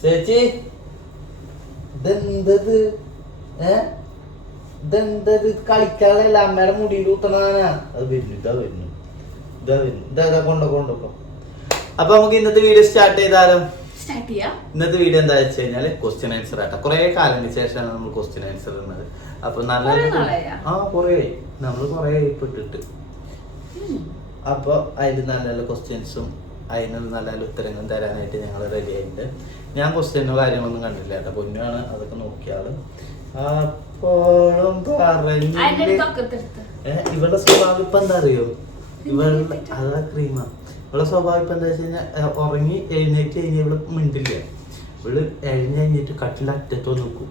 ചേച്ചി ഇതെന്തത് ഇതെന്തത് കളിക്കാനുള്ള അമ്മയുടെ മുടിയിൽ ഊത്തണാനാ അത് വരുന്നു ഇതാ കൊണ്ടോ. അപ്പൊ നമുക്ക് ഇന്നത്തെ വീഡിയോ സ്റ്റാർട്ട് ചെയ്താലോ? ഇന്നത്തെ വീഡിയോ എന്താ വെച്ച് കഴിഞ്ഞാല് ക്വസ്റ്റ്യൻ ആൻസർ ആട്ടോ. കുറെ കാലത്തിന് ശേഷമാണ് നമ്മൾ ക്വസ്റ്റ്യൻ ആൻസർ ഇടുന്നത്. അപ്പൊ നല്ല കൊറേ നമ്മള് കൊറേ ഇട്ടിട്ട് അപ്പൊ അതിൽ നല്ല നല്ല ക്വസ്റ്റ്യൻസും അതിനുള്ള നല്ല നല്ല ഉത്തരങ്ങളും തരാനായിട്ട് ഞങ്ങൾ റെഡി ആയിട്ടുണ്ട്. ഞാൻ ക്വസ്റ്റ്യനോ കാര്യങ്ങളൊന്നും കണ്ടില്ല കേട്ടോ. പൊന്നാണ് അതൊക്കെ നോക്കിയാള്. അപ്പോഴും ഇവളുടെ സ്വഭാവം ഇപ്പൊ എന്താ അറിയോ? ഇവളുടെ അതാ ക്രീമാ. ഇവളുടെ സ്വഭാവം ഇപ്പൊ എന്താ വെച്ച് കഴിഞ്ഞാൽ ഉറങ്ങി എഴുന്നേറ്റ് കഴിഞ്ഞാൽ ഇവള് മിണ്ടില്ല. ഇവള് എഴുന്നേറ്റ് കട്ടിലറ്റത്തോ നോക്കും.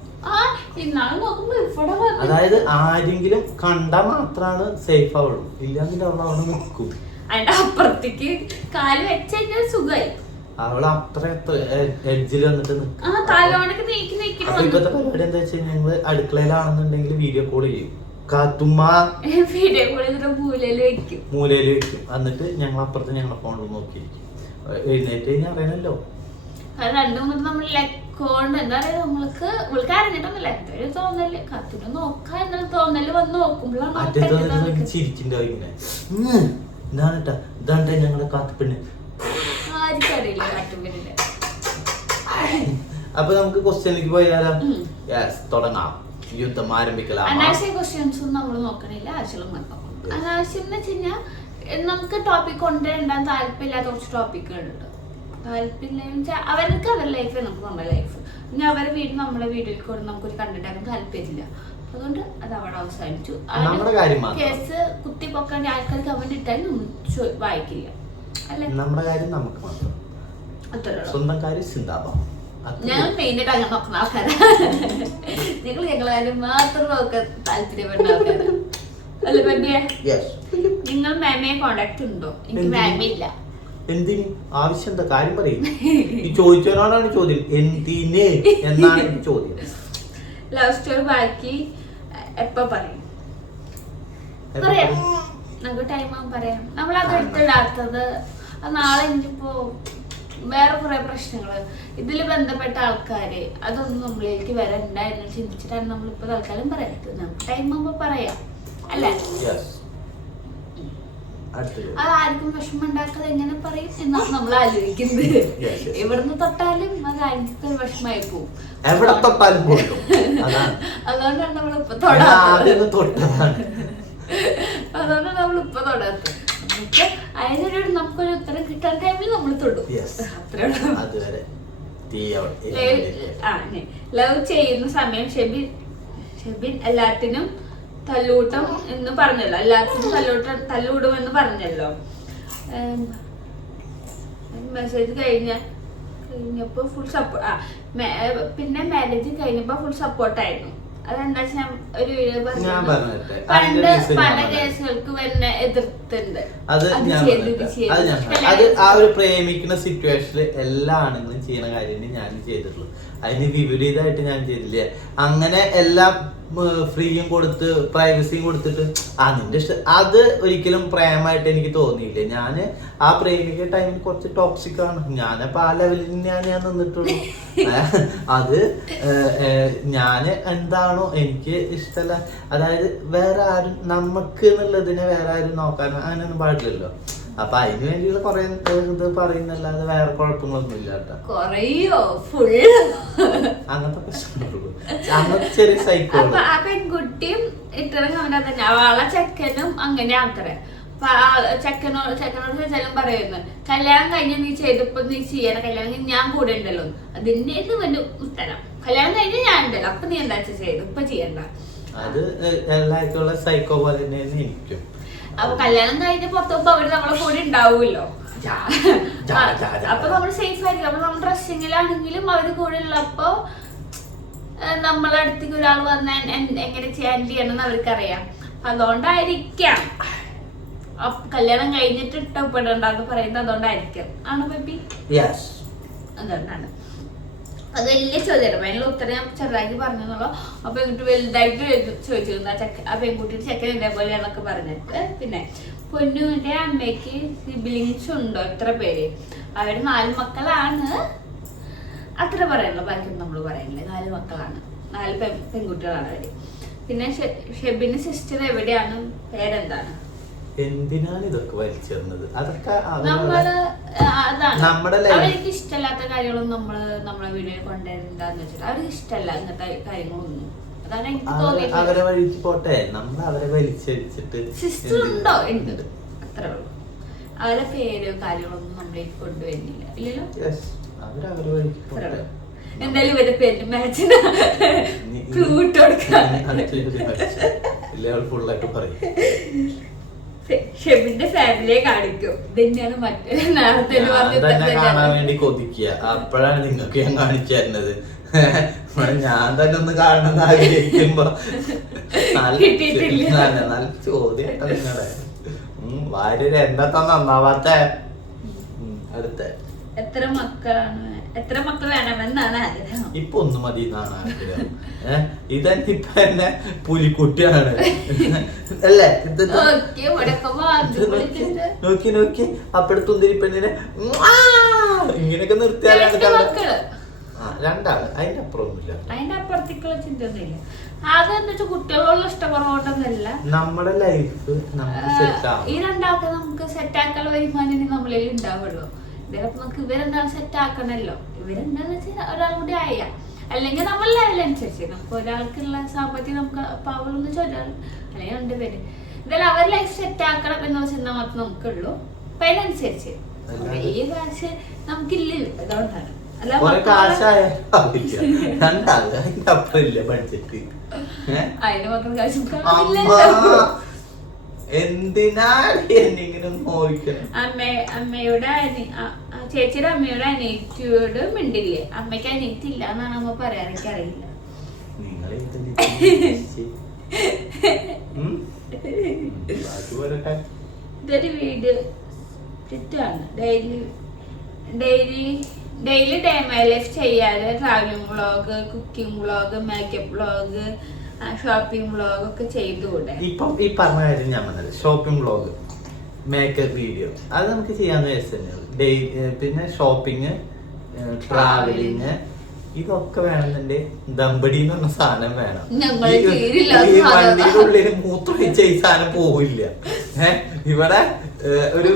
അതായത് ആരെങ്കിലും കണ്ടാ മാത്രാണ് സേഫ് ആവുള്ളൂ, ഇല്ലാന്നിട്ട് അവൾ അവിടെ നിൽക്കും. അപ്പുറത്തേക്ക് കാല് വെച്ച് കഴിഞ്ഞാൽ സുഖമായി. അവള് അത്ര എഡ്ജിൽ വന്നിട്ട് ഇപ്പത്തെ പരിപാടി എന്താ വെച്ച് കഴിഞ്ഞാൽ ഞങ്ങള് അടുക്കളയിലാണെന്നുണ്ടെങ്കിൽ വീഡിയോ കോൾ ചെയ്യും. വീഡിയോ കോൾ ചെയ്തിട്ട് മൂലയില് വെക്കും. എന്നിട്ട് ഞങ്ങൾ അപ്പുറത്ത് ഞങ്ങളെ ഫോണിൽ നോക്കിയിരിക്കും. എഴുന്നേറ്റ് കഴിഞ്ഞാൽ അറിയണല്ലോ. രണ്ടും കൂടി നമ്മൾ ലെക്കോണ്ട് എന്താ പറയാ, നമ്മൾക്ക് ഇവൾക്ക് അറിഞ്ഞിട്ടൊന്നുമില്ല. എന്തൊരു തോന്നല് കത്തിട്ട് നോക്കാം എന്നൊരു തോന്നല് വന്ന് നോക്കുമ്പോഴാണ് ചിരിച്ചിണ്ടാവും ഇങ്ങനെ. ഇതാണ്ട്ടാ ഇതാണ്ടെ ഞങ്ങളുടെ കാത്തുപെണ്ണ്. ആർക്കും അറിയില്ല കാട്ടുപെണ്ണിന്റെ. അപ്പൊ നമുക്ക് ക്വസ്റ്റ്യനിലേക്ക് പോയാലോ? തുടങ്ങാം. യുദ്ധം ആരംഭിക്കലാം. അനാവശ്യ ക്വസ്റ്റ്യൻസ് ഒന്നും നമ്മൾ നോക്കണില്ല, ആവശ്യമുള്ള മാത്രം. അനാവശ്യം എന്ന് വെച്ച് കഴിഞ്ഞാൽ നമുക്ക് ടോപ്പിക് കൊണ്ടുവരണ്ടാൻ താല്പര്യമില്ലാത്ത കുറച്ച് ടോപ്പിക്കുകളുണ്ട്. താല്പര്യം അവർക്ക് അവരുടെ ലൈഫ്, നമുക്ക് നമ്മുടെ ലൈഫ്. പിന്നെ അവരുടെ വീട് നമ്മളെ വീട്ടിൽ കൊണ്ട് നമുക്കൊരു കണ്ടിട്ടാക്കാൻ താല്പര്യമില്ല. അതുകൊണ്ട് അത് അവിടെ അവസാനിച്ചു. കേസ് കുത്തി പൊക്കാൻ ആൾക്കാർ കമന്റ് ഇട്ടാലും നമ്മൾ വായിക്കില്ല അല്ലെ. നമ്മുടെ കാര്യം നമുക്ക് മാത്രം, സ്വന്തം കാര്യം സിന്ദാബാദ്. ഞങ്ങൾ മെയിനായിട്ട് അങ്ങനെ നോക്കുന്ന ആൾക്കാരാ. ഞങ്ങളെ കാര്യം മാത്രം നോക്കാൻ താല്പര്യപ്പെടുന്ന ആൾക്കാരാണ് അല്ലെ ബേബിയെ? നിങ്ങൾ മാമയെ കോണ്ടാക്ട് ഉണ്ടോ? എനിക്ക് മാമയില്ല. എന്തിന്? ആവശ്യം എന്താ? കാര്യം പറയും. ഈ ചോദിച്ചവരോടാണ് ചോദ്യം. എന്തിന് എന്നാണ് എനിക്ക് ചോദ്യം. ലവ് സ്റ്റോറി ബാക്കി എപ്പ പറയും? പറയാം, നമുക്ക് ടൈം ആകും പറയാം. നമ്മൾ അത് എടുത്തിടാത്തത് നാളെ ഇനിയിപ്പോ വേറെ കുറെ പ്രശ്നങ്ങള് ഇതില് ബന്ധപ്പെട്ട ആൾക്കാര് അതൊന്നും നമ്മളിലേക്ക് വരണ്ട എന്ന് ചിന്തിച്ചിട്ടാണ് നമ്മളിപ്പോ തൽക്കാലം പറയാത്തത്. നമുക്ക് ടൈം ആകുമ്പോ പറയാം അല്ലേ? അത് ആർക്കും വിഷമം ഉണ്ടാക്കാതെ എങ്ങനെ പറയും എന്നാണ് നമ്മൾ ആലോചിക്കുന്നത്. എവിടുന്ന് തൊട്ടാലും അത് ആർക്കും വിഷമായി പോകും. അതുകൊണ്ടാണ് നമ്മളിപ്പോ അതുകൊണ്ടാണ് നമ്മളിപ്പോ തൊടാത്തത്. അതിനൊരു നമുക്കൊരു ഉത്തരം കിട്ടാൻ ടൈമിൽ നമ്മൾ തൊടും. ലവ് ചെയ്യുന്ന സമയം ഷെബിൻ എല്ലാത്തിനും തല്ലൂട്ടം എന്ന് പറഞ്ഞല്ലോ. എല്ലാത്തിനും തല്ലൂടുമെന്ന് പറഞ്ഞല്ലോ. മെസ്സേജ് കഴിഞ്ഞപ്പോ ഫുൾ സപ്പോർട്ട്. പിന്നെ മാരേജ് കഴിഞ്ഞപ്പോ ഫുൾ സപ്പോർട്ടായിരുന്നു. അതെന്താ വെച്ചാൽ ഒരു വീഡിയോ പണ്ട് പല കേസുകൾക്ക് തന്നെ എതിർത്തുണ്ട്. അത് ആ ഒരു പ്രേമിക്കുന്ന സിറ്റുവേഷനിൽ എല്ലാ ആണുങ്ങളും ചെയ്യുന്ന കാര്യം ഞാൻ ചെയ്തിട്ടുള്ളൂ. അതിന് വിപരീതമായിട്ട് ഞാൻ ചെയ്തില്ല. അങ്ങനെ എല്ലാം ഫ്രീയും കൊടുത്ത് പ്രൈവസിയും കൊടുത്തിട്ട് അതിന്റെ ഇഷ്ടം അത് ഒരിക്കലും പ്രേമമായിട്ട് എനിക്ക് തോന്നിയില്ല. ഞാൻ ആ പ്രേമിക്കുന്ന ടൈമിൽ കുറച്ച് ടോക്സിക് ആണ്. ഞാനപ്പോ ആ ലെവലിൽ ഞാൻ നിന്നിട്ടുള്ളൂ. അത് ഞാൻ എന്താണോ എനിക്ക് ഇഷ്ടമല്ല, അതായത് വേറെ ആരും നമുക്ക് എന്നുള്ളതിനെ വേറെ ആരും നോക്കാൻ അങ്ങനെയൊന്നും പാടില്ലല്ലോ. അപ്പൊ അതിന് വേണ്ടിയുള്ള കൊറേ ഇത് പറയുന്നല്ലാതെ വേറെ കുഴപ്പങ്ങളൊന്നും ഇല്ല കേട്ടോ. അങ്ങനത്തെ പ്രശ്നമുള്ളൂ. അങ്ങനത്തെ ചെറിയ സൈക്കോ. ആ പെൺകുട്ടിയും ഇട്ടിറങ്ങി അവളെ ചെക്കനും അങ്ങനെ ആക്കറേ. ചെക്കനോട് ചോദിച്ചാലും പറയുന്നു, കല്യാണം കഴിഞ്ഞ് നീ ചെയ്തപ്പോ നീ ചെയ്യണ കല്യാണം കഴിഞ്ഞ് ഞാൻ കൂടെ ഉണ്ടല്ലോ. അതിന്റെ വലിയ ഉത്തരം. കല്യാണം കഴിഞ്ഞ് ഞാൻ ഉണ്ടല്ലോ, അപ്പൊ നീ എന്താ ചെയ്തു, ഇപ്പൊ ചെയ്യണ്ട. അത് എല്ലാവർക്കും സൈക്കോ പോലെ തന്നെയാണ് എനിക്കും. അപ്പൊ കല്യാണം കഴിഞ്ഞ് പുറത്തു പോകുമ്പോ അവര് നമ്മളെ കൂടെ ഉണ്ടാവുമല്ലോ. അപ്പൊ നമ്മൾ സേഫ് ആയിരിക്കും. അപ്പൊ നമ്മൾ ഡ്രസ്സിങ്ങിലാണെങ്കിലും അവര് കൂടെ ഉള്ളപ്പോ നമ്മളെ അടുത്തേക്ക് ഒരാൾ വന്നാൽ എങ്ങനെ ഹാൻഡിൽ ചെയ്യണമെന്ന് അവർക്കറിയാം. അതുകൊണ്ടായിരിക്കാം കല്യാണം കഴിഞ്ഞിട്ട് ഇഷ്ടപ്പെടണ്ടെന്ന് പറയുന്നത്. അതുകൊണ്ടായിരിക്കാം. ആണോ ബേബി? അതുകൊണ്ടാണ്. അത് വലിയ ചോദ്യമാണ്. അതിനുള്ള ഉത്തരം ഞാൻ ചെറുതാക്കി പറഞ്ഞെന്നുള്ളൂ. അപ്പൊ എന്നിട്ട് വലുതായിട്ട് ചോദിച്ചിരുന്നു ആ പെൺകുട്ടിയുടെ ചെക്കൻ ഇതേപോലെയാന്നൊക്കെ പറഞ്ഞിട്ട്. പിന്നെ പൊന്നുവിന്റെ അമ്മയ്ക്ക് സിബിലിങ്സ് ഉണ്ടോ? എത്ര പേര്? അവര് 4 മക്കളാണ്. അത്ര പറയാനുള്ളൂ, ബാക്കിയൊന്നും നമ്മൾ പറയാനില്ല. 4 മക്കളാണ്, 4 പെൺകുട്ടികളാണ് അവര്. പിന്നെ ഷെബിന്റെ സിസ്റ്റർ എവിടെയാണ്, പേരെന്താണ്? എന്തിനാണ് ഇതൊക്കെ വലിച്ചെറിഞ്ഞത്? അതൊക്കെ നമ്മള് നമ്മുടെ അവർക്ക് ഇഷ്ടമല്ലാത്ത കാര്യങ്ങളൊന്നും നമ്മളെ വീഡിയോയിൽ കൊണ്ടുവരണ്ടെന്ന് വെച്ചിട്ട് അവർക്ക് ഇഷ്ടമല്ല ഇങ്ങനത്തെ കാര്യങ്ങളൊന്നും. അതാണ് എനിക്ക് തോന്നിയത്. അവരെ വഴിക്ക് പോട്ടെ, നമ്മൾ അവരെ വലിച്ചടിച്ചിട്ട് സിസ്റ്റർ ഉണ്ടോ? ഉണ്ട്, അത്രേ ഉള്ളൂ. അവരെ പേരോ കാര്യങ്ങളൊന്നും നമ്മളേക്ക് കൊണ്ടുവരുന്നില്ല, ഇല്ലല്ലോ. അവരവരെ വഴിക്ക് പോട്ടെ. എന്തായാലും ഇവരുടെ പേരിന് മാച്ചിന് ഫ്ലൂട്ട് കൊടുക്കാം. ഫുള്ളായിട്ട് പറയും. ഷെബിന്റെ ഫാമിലിയെ കാണിക്കും. ഇതന്നെയാണ് മറ്റേ നേരത്തെ കാണാൻ വേണ്ടി കൊതിക്കുക. അപ്പോഴാണ് നിങ്ങൾക്ക് ഞാൻ കാണിച്ചു തരുന്നത്. ഞാൻ തന്നെ ഒന്ന് കാണണമെന്ന് ആഗ്രഹിക്കുമ്പോ നല്ല ചോദ്യം നിങ്ങളുടെ ഭാര്യ എന്താ നന്നാവാത്ത. അടുത്ത എത്ര മക്കൾ വേണമെന്നാണ് ആഗ്രഹം? ഇപ്പൊ ഒന്ന് മതി എന്നാണ് ആഗ്രഹം. ഇതന്നെ ഇപ്പൊ എന്നെ പുലിക്കുട്ടിയാണ് അല്ലേ? നോക്കി അപ്പഴത്തുന്തിരി പെണ്ണിനെ ഇങ്ങനെയൊക്കെ നിർത്തിയാലാണ്. 2 ആള്, അതിന്റെ അപ്പുറമൊന്നുമില്ല. അതിന്റെ അപ്പുറത്തേക്കുള്ള ചിന്തയൊന്നുമില്ല. അതെന്ന് വെച്ചാൽ കുട്ടികളോടുള്ള ഇഷ്ടക്കുറവുകൊണ്ടൊന്നല്ല. നമ്മുടെ ലൈഫ് ഈ 2 ആൾക്ക് നമുക്ക് സെറ്റ് ആക്കാനുള്ള വരുമാനം നമ്മളിൽ ഉണ്ടാവുള്ളൂ. ഇതേപ്പോ നമുക്ക് ഇവരെന്താണ് സെറ്റ് ആക്കണല്ലോ. ഇവരെന്താന്ന് വെച്ചാൽ ഒരാൾ കൂടി ആയ, അല്ലെങ്കിൽ നമ്മൾ ലെവലനുസരിച്ച് നമുക്ക് ഒരാൾക്കുള്ള സാമ്പത്തികം നമുക്ക് പാവളെന്ന് വെച്ചാൽ ഒരാൾ അല്ലെങ്കിൽ 2 പേര് എന്തായാലും അവർ ലൈഫ് സെറ്റ് ആക്കണം എന്ന് ചിന്ത മാത്രമേ നമുക്കുള്ളൂ. അപ്പൊ അതിനനുസരിച്ച് വലിയ കാശ് നമുക്കില്ല, അതുകൊണ്ടാണ്. അതിന് മാത്രം കാശ് എന്തിനാണ് എന്നിങ്ങനെ നോക്കണം? അമ്മയുടെ ചേച്ചിയുടെ അമ്മയുടെ അനിയത്തിയോട് മിണ്ടില്ലേ? അമ്മയ്ക്ക് അനിയത്തി ഇല്ല എന്നാണ് അമ്മ പറയാൻ. എനിക്ക് അറിയില്ല. ഇതൊരു വീഡിയോ തെറ്റാണ്. ഡെയിലി ഡേ മൈ ലൈഫ് ചെയ്യാതെ travelling vlog, cooking vlog, makeup vlog, shopping vlog ഒക്കെ ചെയ്തുകൂടെ? ഇപ്പം ഈ പറഞ്ഞ കാര്യം ഞാൻ പറഞ്ഞത് ഷോപ്പിംഗ് വ്ളോഗ്, മേക്കപ്പ് വീഡിയോ അത് നമുക്ക് ചെയ്യാവുന്ന കേസ് തന്നെയാണ്. പിന്നെ ഷോപ്പിംഗ്, ട്രാവലിങ്, ഇതൊക്കെ വേണമെന്നുണ്ട്. ദമ്പടി എന്ന് പറഞ്ഞ സാധനം വേണം. ഈ വണ്ടിയുടെ ഉള്ളിൽ മൂത്രമൊഴിച്ച ഈ സാധനം പോവില്ല. ഇവിടെ ഒരു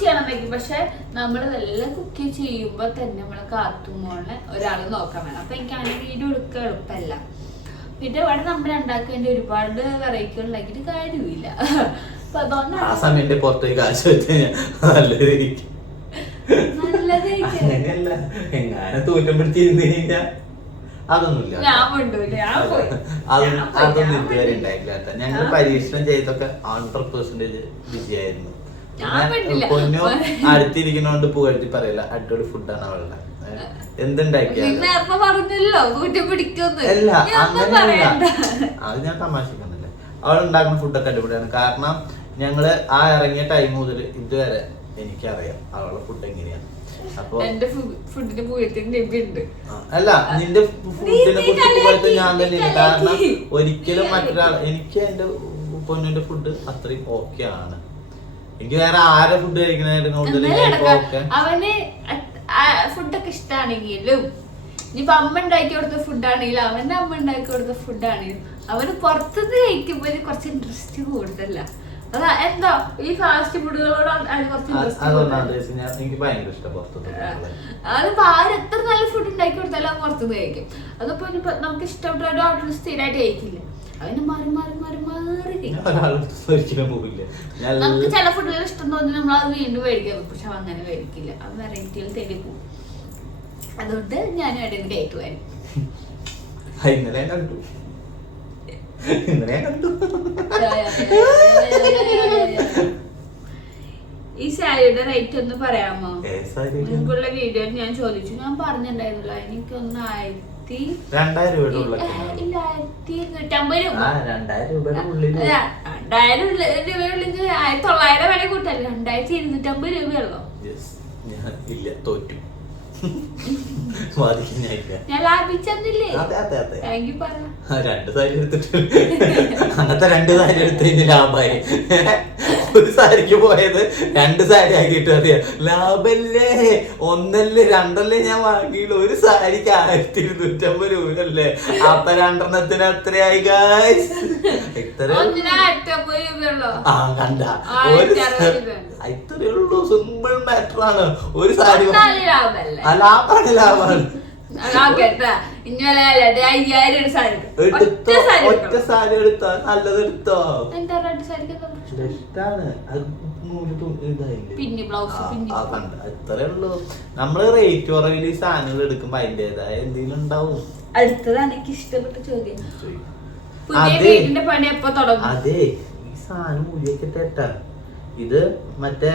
ചെയ്യണമെങ്കിൽ പക്ഷെ നമ്മള് നല്ല കുക്ക് ചെയ്യുമ്പോ തന്നെ നമ്മളെ കാത്തുമോളെ ഒരാള് നോക്കാൻ വേണം. അപ്പൊ എനിക്ക് അങ്ങനെ വീഡിയോ എടുക്കാൻ എളുപ്പമല്ല. പിന്നെ ഇവിടെ നമ്മൾ ഉണ്ടാക്കേണ്ട ഒരുപാട് വെറൈറ്റി ഉണ്ടാക്കിയിട്ട് കാര്യമില്ല. അപ്പൊ അതുകൊണ്ടാണ് ആ സമയത്ത് പുറത്തേക്ക് കാശ് വെച്ച് അങ്ങനെയല്ല എങ്ങനെ തൂറ്റം പിടിച്ചിരുന്നു കഴിഞ്ഞാ അതൊന്നുമില്ല. അതൊന്നും ഇതുവരെ ഉണ്ടായില്ല. ഞങ്ങൾ പരീക്ഷണം ചെയ്തൊക്കെ 100% വിജയായിരുന്നു. പൊന്നു അടുത്തിരിക്കുന്നോണ്ട് പുകഴ്ത്തി പറയില്ല, അടിപൊളി ഫുഡാണ് അവളുടെ. എന്തുണ്ടാക്കിയാലും അല്ല അങ്ങനെയല്ല, അത് ഞാൻ തമാശക്കുന്നില്ല. അവൾ ഉണ്ടാക്കുന്ന ഫുഡൊക്കെ അടിപൊളിയാണ്. കാരണം ഞങ്ങള് ആ ഇറങ്ങിയ ടൈം മുതൽ ഇതുവരെ എനിക്കറിയാം അവളുടെ ഫുഡ് എങ്ങനെയാണ്. അപ്പൊ അല്ല, നിന്റെ ഫുഡിനെ കുറിച്ച് ഞാൻ തന്നെയാണ്. കാരണം ഒരിക്കലും മറ്റൊരാൾ എനിക്ക് എന്റെ പൊന്നിന്റെ ഫുഡ് അത്രയും ഓക്കെ ആണ്. എനിക്ക് വേറെ ആരെ ഫുഡ് കഴിക്കണായിരുന്നു അവന് ഫുഡൊക്കെ ഇഷ്ടമാണെങ്കിലും ഇനിയിപ്പൊ അമ്മ ഉണ്ടാക്കി കൊടുത്ത ഫുഡാണെങ്കിലും അവന്റെ അമ്മ ഉണ്ടാക്കി കൊടുത്ത ഫുഡാണെങ്കിലും അവന് പുറത്തുനിന്ന് കഴിക്കുമ്പോ കുറച്ച് ഇൻട്രസ്റ്റ് കൂടുതല. അതാ എന്താ ഈ ഫാസ്റ്റ് ഫുഡുകളോട് കുറച്ച് അതിപ്പോ ആര് എത്ര നല്ല ഫുഡ് ഉണ്ടാക്കി കൊടുത്താലും അവൻ പുറത്തുനിന്ന് കഴിക്കും. അതിപ്പോ നമുക്ക് ഇഷ്ടപ്പെട്ട ഒരു ഹോട്ടലിൽ സ്ഥിരമായിട്ട് കഴിക്കില്ല. അവന് മാറി മാറി മാറി മാറി നമുക്ക് ചില ഫുഡുകൾ ഇഷ്ടം തോന്നി നമ്മൾ അത് വീണ്ടും മേടിക്കാം. പക്ഷെ അവൻ അങ്ങനെ മേടിക്കില്ല, അവൻ വെറൈറ്റികൾ തേടി പോകും. അതുകൊണ്ട് ഞാൻ എവിടെയെങ്കിലും കഴിക്കുവാനും ഈ സാരിയുടെ റേറ്റ് ഒന്ന് പറയാമോ? മുൻപുള്ള വീഡിയോയിൽ ഞാൻ ചോദിച്ചു, ഞാൻ പറഞ്ഞിട്ടുണ്ടായിരുന്നില്ല. എനിക്കൊന്ന് 2000 രൂപ. 1900 വരെ കൂട്ടല്ലേ? 2250 രൂപയുള്ളോ? ഇല്ല, തോറ്റു. ഞാൻ ലാഭിച്ചെന്നില്ലേ? താങ്ക് യു പറ. 2 സാരി എടുത്തിട്ട് അങ്ങനത്തെ 2 സാരി എടുത്തതിന് ലാഭമായി. ഒരു സാരിക്ക് പോയത് 2 സാരി ആക്കിയിട്ട് അറിയാം. ലാഭല്ലേ, 1 2 ഞാൻ വാങ്ങിയില്ല. ഒരു സാരിക്ക് 1250 രൂപയല്ലേ. അപ്പൊ 2 എത്രയായി ഗായ്സ്? ആ കണ്ട, ഇത്രയേ ഉള്ളൂ. സിമ്പിൾ മാറ്റർ ആണ്. ഒരു സാരി ലാഭമാണ്. ഒറ്റ സാരി എടുത്തോ, നല്ലത് എടുത്തോ. ഇഷ്ടാണ്. ഇത്രേ ഉള്ളൂ. നമ്മള് റേറ്റ് കുറവിൽ ഈ സാധനങ്ങൾ എടുക്കുമ്പോ അതിന്റേതായ എന്തെങ്കിലും ഉണ്ടാവും. അടുത്തതാണ് എനിക്ക് ഇഷ്ടപ്പെട്ട ചോദ്യം. അതെ, ഈ സാധനം മുടിയൊക്കെ തെറ്റാ. ഇത് മറ്റേ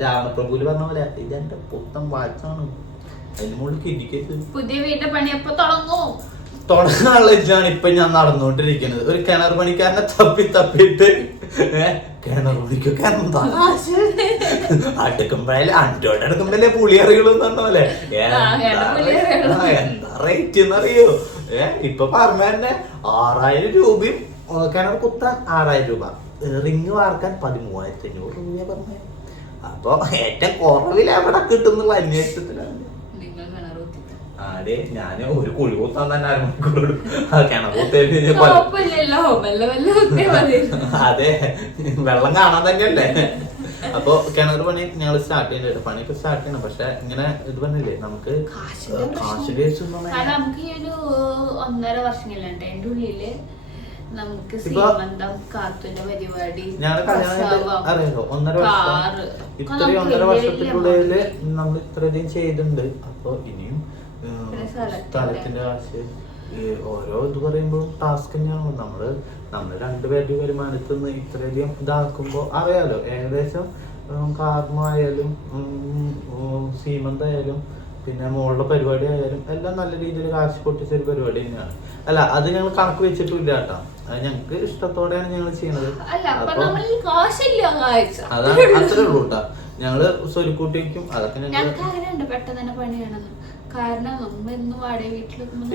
രാവണപ്രഭുല് പറഞ്ഞ പോലെ ഇതെന്റെ പുത്തൻ വാച്ചാണ്. അതിന് മുകളിൽ കിരിക്കരുത്. പുതിയ വീട്ടിലെ പണി എപ്പോ തുടങ്ങാനുള്ള ഇതാണ് ഇപ്പൊ ഞാൻ നടന്നുകൊണ്ടിരിക്കുന്നത്. ഒരു കിണർ പണിക്കാരനെ തപ്പിയിട്ട് കിണർ പണിക്കൊക്കെ അടുക്കുമ്പോഴേ അടുക്കുമ്പോഴേ പുളിയറികളും പറഞ്ഞ പോലെ എന്താ റേറ്റ് എന്നറിയോ? ഇപ്പൊ പറഞ്ഞ തന്നെ 6000 രൂപയും കിണർ കുത്താൻ 6000 രൂപ, റിങ് വാർക്കാൻ 13,500 രൂപ പറഞ്ഞ. അപ്പൊ ഏറ്റവും കുറവിൽ എവിടെ കിട്ടുന്നുള്ള അന്വേഷണത്തിലാണ്. ആടെ ഞാന് ഒരു കുഴി കുത്താൻ തന്നെ 1 മണിക്കൂർ അതെ, വെള്ളം കാണാൻ തന്നെയല്ലേ. അപ്പൊ കിണർ പണി ഞങ്ങൾ സ്റ്റാർട്ട് ചെയ്യുന്നുണ്ട്. പണിയൊക്കെ സ്റ്റാർട്ട് ചെയ്യണം. പക്ഷെ ഇങ്ങനെ ഇത് പറഞ്ഞില്ലേ, നമുക്ക് കാശ് നമുക്ക് ഈ ഒരു 1.5 വർഷങ്ങളിലുണ്ട് എന്റെ ഉള്ളില് നമുക്ക് സീമന്തം, കാത്തുന്റെ പരിപാടി, അറിയാലോ. 1.5 വർഷത്തിനുള്ളില് നമ്മൾ ഇത്രയധികം ചെയ്തിട്ടുണ്ട്. അപ്പൊ ഇനിയും സ്ഥലത്തിന്റെ കാശ്, ഓരോ ഇത് പറയുമ്പോഴും ടാസ്ക് തന്നെയാണ്. നമ്മള് 2 പേരുടെ വരുമാനത്തിൽ നിന്ന് ഇത്രയധികം ഇതാക്കുമ്പോ അറിയാലോ. ഏകദേശം കാർമായാലും സീമന്തായാലും പിന്നെ മോളുടെ പരിപാടി ആയാലും എല്ലാം നല്ല രീതിയിൽ കാശ് പൊട്ടിച്ചൊരു പരിപാടി തന്നെയാണ്. അല്ല, അത് ഞങ്ങൾ കണക്ക് വെച്ചിട്ടില്ല കേട്ടോ. അത് ഞങ്ങക്ക് ഇഷ്ടത്തോടെയാണ് ഞങ്ങൾ ചെയ്യണത്. അതാണ്, അത്രേ ഉള്ളൂ കേട്ടോ. ഞങ്ങള് സ്വരുക്കൂട്ടിക്കും അതൊക്കെ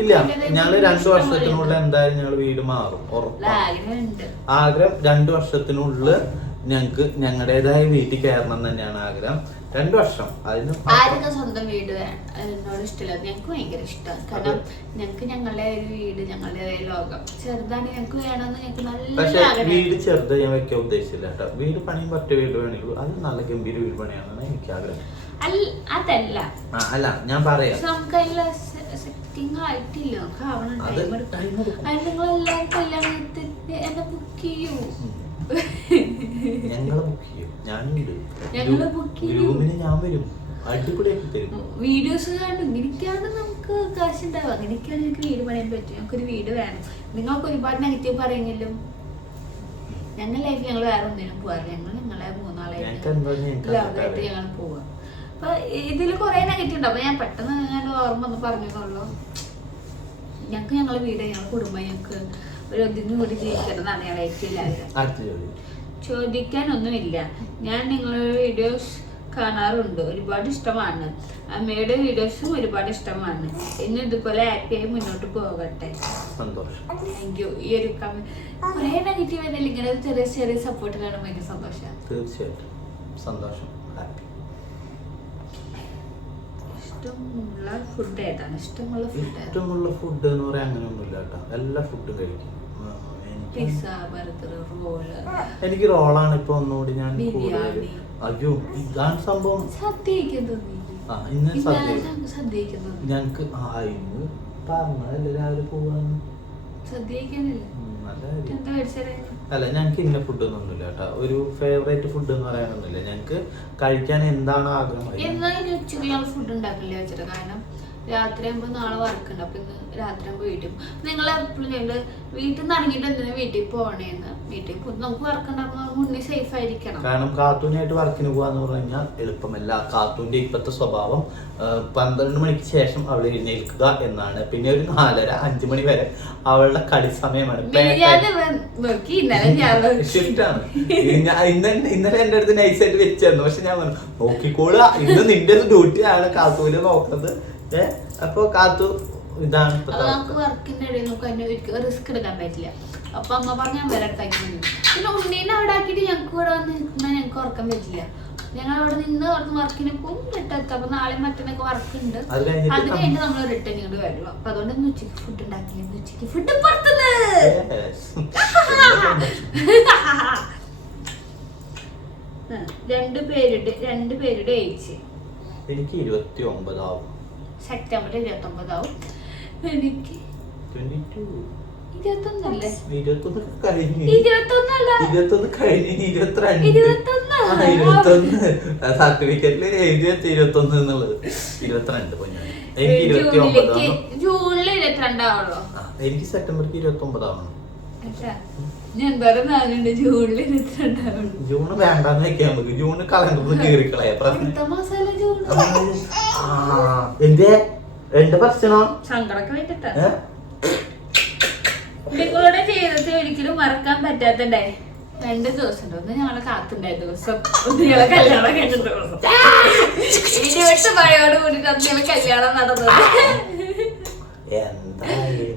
ഇല്ല. ഞങ്ങള് 2 വർഷത്തിനുള്ളിൽ എന്തായാലും ഞങ്ങൾ വീട് മാറും, ഉറപ്പാണ്. ആഗ്രഹം 2 വർഷത്തിനുള്ളിൽ ഞങ്ങക്ക് ഞങ്ങളുടേതായ വീട്ടിൽ കയറണം തന്നെയാണ് ആഗ്രഹം. 2 വർഷം. അതിന് ആരൊക്കെ സ്വന്തം വീട് എന്നോട് ഇഷ്ടമില്ല. ഞങ്ങക്ക് ഭയങ്കര ഇഷ്ടമാണ്. കാരണം ഞങ്ങക്ക് ഞങ്ങളുടെ ഒരു വീട്, ഞങ്ങളുടെ ലോകം ചെറുതാണ്. ഞങ്ങക്ക് വേണമെന്ന് ഞങ്ങക്ക് നല്ല. പക്ഷെ വീട് ചെറുത് ഞാൻ വെക്കാൻ ഉദ്ദേശിച്ചില്ല കേട്ടോ. വീട് പണിയും പറ്റ വീട് പണിയുള്ളൂ. അത് നല്ല ഗംഭീര വീട് പണിയാണെന്നാണ് എനിക്ക് ആഗ്രഹം. അതല്ല അല്ല, ഞാൻ പറയാം, നമുക്ക് സെറ്റിംഗ് ആയിട്ടില്ല. നമുക്ക് നിങ്ങളെല്ലാവരും കല്യാണത്തിന് എന്നെ ബുക്ക് ചെയ്യൂ. ഞങ്ങള് ബുക്ക് ചെയ്യും. ഞാനുണ്ട്, ഗ്രൂമിന് ഞാൻ വരും, അടിപൊളിയാക്കി തരും. വീഡിയോസ് കാണും. ഇങ്ങനെയൊക്കെയാണ് നമുക്ക് കാശ് ഉണ്ടാവുക. അങ്ങനെയൊക്കെയാണ് എനിക്ക് വീട് പണിയാൻ പറ്റും. ഞങ്ങൾക്കൊരു വീട് വേണം. നിങ്ങൾക്ക് ഒരുപാട് നെഗറ്റീവ് പറയുമെങ്കിലും ഞങ്ങളുടെ ലൈഫിൽ ഞങ്ങൾ വേറെ ഒന്നിനും പോകാറില്ല. ഞങ്ങളെ 3 ആളായിട്ട് ലോകമായിട്ട് ഞങ്ങൾ പോവാം. അപ്പൊ ഇതിൽ കുറെ നെഗറ്റീവ് ഉണ്ട്. അപ്പൊ ഞാൻ പെട്ടെന്ന് ഞാൻ ഓർമ്മ ഒന്ന് പറഞ്ഞോളൂ. ഞങ്ങൾക്ക് ഞങ്ങളെ വീട്, ഞങ്ങളുടെ കുടുംബം, ഞങ്ങൾക്ക് ഒരു ഒതുങ്ങി കൂടി ജീവിക്കണമെന്നാണ് ഞങ്ങളുടെ ഏറ്റവും ആഗ്രഹം. ചോദിക്കാനൊന്നുമില്ല. ഞാൻ നിങ്ങളുടെ വീഡിയോസ് കാണാറുണ്ട്, ഒരുപാട് ഇഷ്ടമാണ്. അമ്മയുടെ വീഡിയോസും ഒരുപാട് ഇഷ്ടമാണ്. ഇന്ന് ഇതുപോലെ ഹാപ്പിയായി മുന്നോട്ട് പോകട്ടെ. Thank you. ഈ ഒരു കുറെ നെഗറ്റീവ് എന്തെങ്കിലും ഇങ്ങനെ ചെറിയ ചെറിയ സപ്പോർട്ട് കാണുമ്പോൾ ഭയങ്കര സന്തോഷം. തീർച്ചയായിട്ടും സന്തോഷം. ഇഷ്ടമുള്ള ഫുഡ് ഏതാണ്? ഇഷ്ടമുള്ള ഫുഡ് എന്ന് പറയാൻ അങ്ങനെയൊന്നുമില്ല കേട്ടോ. എല്ലാ ഫുഡും കഴിക്കും. Pizza, burger, roll. എനിക്ക് റോളാണ് ഇപ്പൊ ഒന്നുകൂടി ഞാൻ കൂടുതൽ. അയ്യോ, ഇതാണ് സംഭവം. ഞങ്ങക്ക് ഇന്ന് പറഞ്ഞതല്ലേ രാവിലെ പോവാന്ന്. അല്ല, ഞങ്ങക്ക് ഇന്ന ഫുഡ് ഒന്നുമില്ല കേട്ടോ. ഒരു ഫേവറേറ്റ് ഫുഡ് എന്ന് പറയാനൊന്നുമില്ല. ഞങ്ങക്ക് കഴിക്കാൻ എന്താണ് ആഗ്രഹം. ഫുഡ് ഉണ്ടാക്കില്ല വെച്ചിട്ട്. കാരണം രാത്രി ആകുമ്പോൾ നാളെ വർക്കുണ്ട്. അപ്പൊ ഇന്ന് രാത്രി ആകുമ്പോൾ വീട്ടിൽ നിങ്ങൾ എപ്പോഴും ഞങ്ങള് വീട്ടിൽ നിന്ന് ഇറങ്ങിയിട്ട് എന്തിനാ വീട്ടിൽ പോകണേന്ന്. വീട്ടിൽ നമുക്ക് വർക്ക് ഉണ്ടാകുമ്പോൾ മുന്നേ സേഫ് ആയിരിക്കണം. കാരണം കാത്തൂനായിട്ട് വർക്കിന് പോവാന്ന് പറഞ്ഞു കഴിഞ്ഞാൽ എളുപ്പമല്ല. കാത്തൂന്റെ ഇപ്പോഴത്തെ സ്വഭാവം 12 മണിക്ക് ശേഷം അവൾ എഴുന്നേൽക്കുക എന്നാണ്. പിന്നെ ഒരു 4:30-5 മണി വരെ അവളുടെ കളി സമയമാണ്. ഷിഫ്റ്റാണ്. ഇന്നലെ എന്റെ അടുത്ത് നൈസായിട്ട് വെച്ചായിരുന്നു. പക്ഷെ ഞാൻ പറഞ്ഞു നോക്കിക്കോളുക, ഇന്ന് നിന്റെ ഡ്യൂട്ടിയാണ് കാത്തൂല് നോക്കുന്നത്. അപ്പൊ കാത്തു ഇതാണ് നമുക്ക് വർക്കിന്റെ ഇടയിൽ നമുക്ക് അതിന് റിസ്ക് എടുക്കാൻ പറ്റില്ല. അപ്പൊ അമ്മ പറഞ്ഞ ഞാൻ വരട്ടാക്കി. പിന്നെ ഉണ്ണീനെ അവിടെ ആക്കിയിട്ട് ഞങ്ങൾക്ക് ഇവിടെ വന്ന് നിൽക്കുന്ന ഞങ്ങൾക്ക് ഉറക്കാൻ പറ്റില്ല. ഞങ്ങൾ അവിടെ നിന്ന് അവിടുന്ന് വർക്കിന് പോകും റിട്ടേൺ. അപ്പൊ നാളെ മറ്റന്നൊക്കെ വർക്ക് ഉണ്ട്. അത് കഴിഞ്ഞിട്ട് നമ്മൾ റിട്ടേൺ ഇങ്ങോട്ട് വരും. അപ്പൊ അതുകൊണ്ട് ഇന്ന് ഉച്ചയ്ക്ക് ഫുഡ് ഉണ്ടാക്കില്ല. ഉച്ചയ്ക്ക് ഫുഡ് പുറത്തുനിന്ന്. രണ്ടുപേരുടെ ഏജ് എനിക്ക് 29 ആവും. സെപ്റ്റംബർ 29 ആവും. എനിക്ക് 22. 21 സർട്ടിഫിക്കറ്റില് എഴുതി വെച്ച 21 എന്നുള്ളത് 22. എനിക്ക് 29. ജൂണില് 22 ആവുള്ളൂ. എനിക്ക് സെപ്റ്റംബർക്ക് 29 ആവണം. ജൂണ് വേണ്ടാന്ന് വെക്കാൻ നമുക്ക്. ജൂണ് കളണ്ടറിൽ കീറിക്കളയാ എന്തേ 2 പ്രശ്നോ സങ്കടൊക്കെ വേണ്ടിട്ടാ. കുട്ടികളുടെ ജീവിതത്തിൽ ഒരിക്കലും മറക്കാൻ പറ്റാത്തണ്ടേ 2 ദിവസം ഉണ്ട്. ഒന്ന് ഞങ്ങളെ കാത്തുണ്ടായ ദിവസം, ഒന്ന് ഞങ്ങളെ കല്യാണം കഴിഞ്ഞ ദിവസം. 28 മഴയോട് കൂടിട്ട് അന്ന് കല്യാണം നടന്നത്.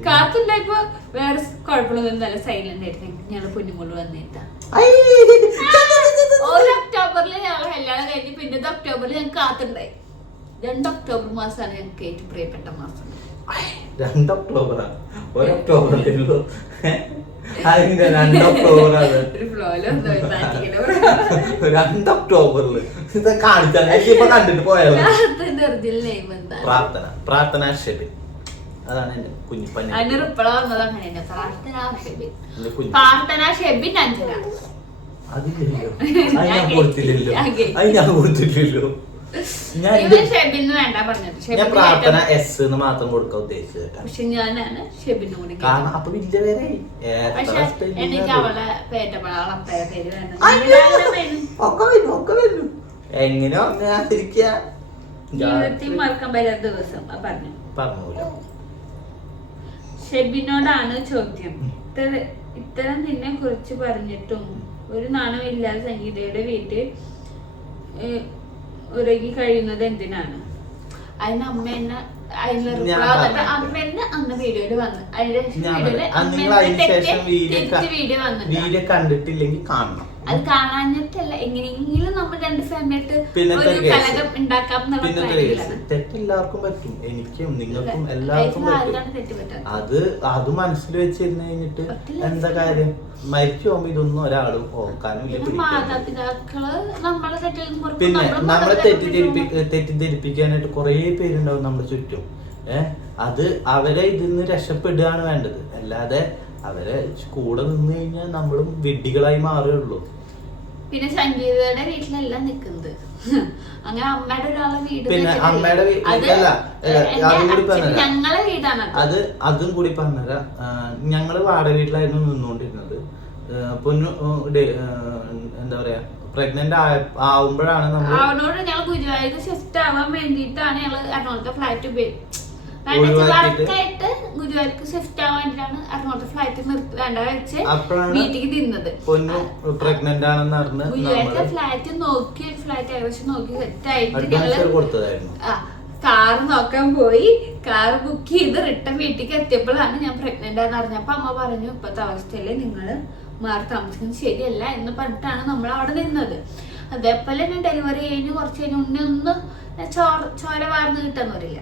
കാത്തുണ്ടായപ്പോ വേറെ കുഴപ്പമൊന്നും നല്ല സൈലന്റ് ആയിട്ട് ഞങ്ങള് പൊന്നുമുള്ളു വന്നിട്ടാ. 1 ഒക്ടോബറിൽ ഞങ്ങളെ കല്യാണം കഴിഞ്ഞ് പിന്നെ ഒക്ടോബറിൽ ഞങ്ങൾക്ക് കാത്തുണ്ടായി. 2 ഒക്ടോബർ മാസമാണ് ഞങ്ങൾക്ക് ഏറ്റവും പ്രിയപ്പെട്ട മാസം. 2 ഒക്ടോബറാ? 1 ഒക്ടോബറിലോ? 2 ഒക്ടോബറാണ്. 2 ഒക്ടോബറില് ഇത് കാണിച്ചാൽ കണ്ടിട്ട് പോയാലോ. പ്രാർത്ഥന ഷെബിൻ, അതാണ് എന്റെ കുഞ്ഞിപ്പഞ്ഞ. പ്രാർത്ഥന ഷെബിൻ അഞ്ജന. അതില്ലല്ലോ, അത് ഞാൻ കൊടുത്തില്ലല്ലോ. ഞാൻ പ്രാർത്ഥന എസ് എന്ന് മാത്രം കൊടുക്കാൻ ഉദ്ദേശിച്ചത്. പക്ഷെ ഞാനാണ് ഷെബിനും കൂടി. കാരണം അപ്പൊ വലിയ പേരെ എനിക്ക് അവളെ പേര് എങ്ങനെ ജീവിതത്തിൽ മറക്കാൻ പറ്റാത്ത ദിവസം പറഞ്ഞൂല. ഷെബിനോടാണ് ചോദ്യം. ഇത്തരം നിന്നെ കുറിച്ച് പറഞ്ഞിട്ടും ഒരു നാണമില്ലാതെ സംഗീതയുടെ വീട്ടിൽ ഉറങ്ങി കഴിയുന്നത് എന്തിനാണ്? അതിന് അമ്മേനെ അന്ന് വീഡിയോയില് വന്ന് വീഡിയോ വീഡിയോ കണ്ടിട്ടില്ലെങ്കിൽ കാണണം. അത് കാണാഞ്ഞിട്ടല്ല, എങ്ങനെയെങ്കിലും നമ്മൾ 2 ഫാമിലിയായിട്ട് കലകം ഉണ്ടാക്കാം. തെറ്റെല്ലാവർക്കും പറ്റും, എനിക്കും നിങ്ങൾക്കും എല്ലാവർക്കും പറ്റും. അത് മനസ്സിൽ വെച്ചിരുന്നു കഴിഞ്ഞിട്ട് എന്താ കാര്യം? മരിച്ചു പോകുമ്പോ ഇതൊന്നും ഒരാളും ഓർക്കാനും ഇല്ല. പിന്നെ നമ്മളെ തെറ്റിദ്ധരിപ്പിക്കാനായിട്ട് കുറെ പേരുണ്ടാവും നമ്മുടെ ചുറ്റും. അത് അവരെ ഇതിന്ന് രക്ഷപ്പെടുകയാണ് വേണ്ടത്. അല്ലാതെ അവരെ കൂടെ നിന്ന് കഴിഞ്ഞാൽ നമ്മളും വിഡ്ഢികളായി മാറുകയുള്ളൂ. പിന്നെ സംഗീതയുടെ വീട്ടിലെല്ലാം നിക്കുന്നത് അങ്ങനെ അമ്മയുടെ ഒരാളെ വീട്, പിന്നെ അമ്മയുടെ വീട്ടിലല്ല, അതും കൂടി പറഞ്ഞുതരാം. ഞങ്ങളെ വീടാണ് അതും കൂടി പറഞ്ഞുതരാം. ഞങ്ങള് വാടക വീട്ടിലായിരുന്നു നിന്നുകൊണ്ടിരുന്നത്. പൊന്നു എന്താ പറയാ, പ്രഗ്നന്റ് ആവുമ്പോഴാണ് നമ്മൾ അവനോട് ഞങ്ങൾ ഗുരുവായൂർ ഷിഫ്റ്റ് ആവാൻ വേണ്ടിയിട്ടാണ് ഞങ്ങൾ എറണാകുളത്തെ ഫ്ലൈറ്റ് വർക്കായിട്ട് ഗുരുവായൂർക്ക് ഷിഫ്റ്റ് ആവാൻ വേണ്ടിയിട്ടാണ് എറണാകുളത്തെ ഫ്ലൈറ്റ് വെച്ച് വീട്ടിലേക്ക് തിന്നത്. പ്രഗ്നന്റ് ആണെന്ന് അറിഞ്ഞ് ഗുരുവായൂരത്തെ ഫ്ലൈറ്റ് നോക്കി, ഫ്ലൈറ്റ് ഏകദേശം നോക്കി സെറ്റ് ആയിട്ട് ഞങ്ങള് കൊടുത്തതായിരുന്നു. കാർ നോക്കാൻ പോയി. കാർ ബുക്ക് ചെയ്ത് റിട്ടേൺ വീട്ടിലേക്ക് എത്തിയപ്പോഴാണ് ഞാൻ പ്രഗ്നന്റ് ആണെന്ന് അറിഞ്ഞപ്പോ അമ്മ പറഞ്ഞു, ഇപ്പോഴത്തെ അവസ്ഥയില് നിങ്ങള് മാറി താമസിക്കുന്നത് ശരിയല്ല എന്ന് പറഞ്ഞിട്ടാണ് നമ്മൾ അവിടെ നിന്നത്. അതേപോലെ തന്നെ ഡെലിവറി കഴിഞ്ഞ് കുറച്ച് കഴിഞ്ഞ് ഒന്ന് ചോര വാർന്ന് കിട്ടാന്ന് പറയില്ല,